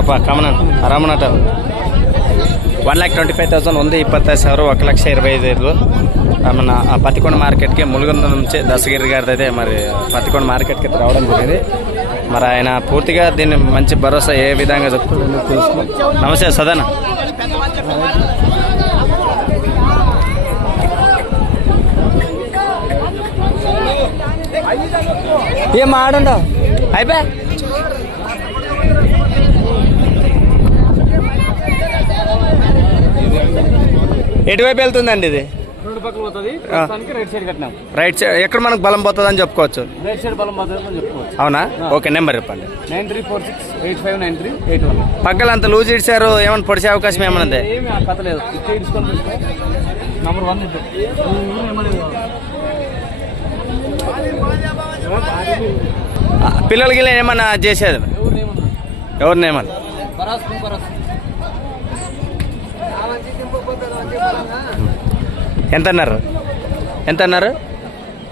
ನೋಡಪ್ಪ common ಆರಾಮನಟ one lakh twenty five thousand ఉంది ఇప్పత్తైదు ಸಾವಿರ ఒక లక్ష ఇరవై ఐదు వేలు మన ఆ పత్తికొండ మార్కెట్కి ములుగుంద నుంచి దశగిరి గారిది అయితే మరి పత్తికొండ మార్కెట్కి అయితే రావడం జరిగింది మరి ఆయన పూర్తిగా దీన్ని మంచి భరోసా ఏ విధంగా చెప్తుందో తెలుసుకుని నమస్తే సదనా ఏం ఆడుండవు అయిపోయా ఎటువైపు వెళ్తుందండి ఇది? పోతుంది. ప్రస్తుతానికి రైట్ సైడ్ కట్టినాం. రైట్ సైడ్ ఎక్కడ మనకు బలం పోతుందని చెప్పుకోవచ్చు? రైట్ సైడ్ బలం పోతుంది అని చెప్పుకోవచ్చు. అవునా? ఓకే నెంబర్ చెప్పండి. Nine three four six eight five nine three eight one. పక్కలు అంత లూజ్ ఇచ్చారు ఏమైనా పొడిచే అవకాశం ఏమైనా ఉంది? ఏమి కథ లేదు. నంబర్ వన్ పిల్లలకి ఏమన్నా చేసేది? ఎవరిని ఏమన్నా? పరాస్ పరాస్ ఎంత అన్నారు ఎంత అన్నారు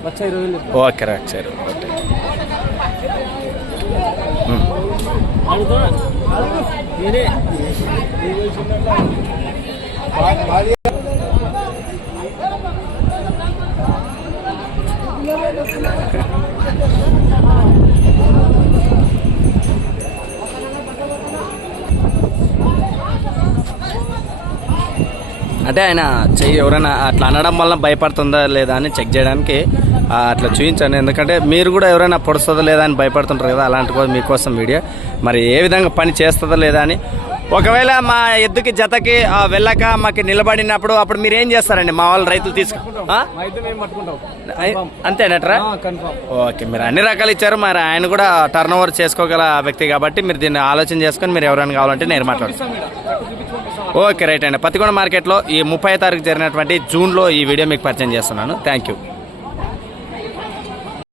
లక్ష ఇరవై ఓకే రా సరే ఓకే ఉమ్. అంటే ఆయన చెయ్యి ఎవరైనా అట్లా అనడం వల్ల భయపడుతుందా లేదా అని చెక్ చేయడానికి అట్లా చూపించండి ఎందుకంటే మీరు కూడా ఎవరైనా పొడుస్తుందా లేదా అని భయపడుతుంటారు కదా అలాంటి కోసం మీకోసం వీడియో. మరి ఏ విధంగా పని చేస్తుందా లేదా అని ఒకవేళ మా ఎద్దుకి జతకి వెళ్ళక మాకు నిలబడినప్పుడు అప్పుడు మీరు ఏం చేస్తారండి? మా వాళ్ళు రైతులు తీసుకు అంతేనట్రా ఓకే మీరు అన్ని రకాలు ఇచ్చారు. మరి ఆయన కూడా టర్న్ ఓవర్ చేసుకోగల వ్యక్తి కాబట్టి మీరు దీన్ని ఆలోచన చేసుకొని మీరు ఎవరైనా కావాలంటే నేను మాట్లాడతాను. ఓకే రైట్ అండి. పత్తికొండ మార్కెట్లో ఈ ముప్పై తారీఖు జరిగినటువంటి జూన్లో ఈ వీడియో మీకు పరిచయం చేస్తున్నాను. Thank you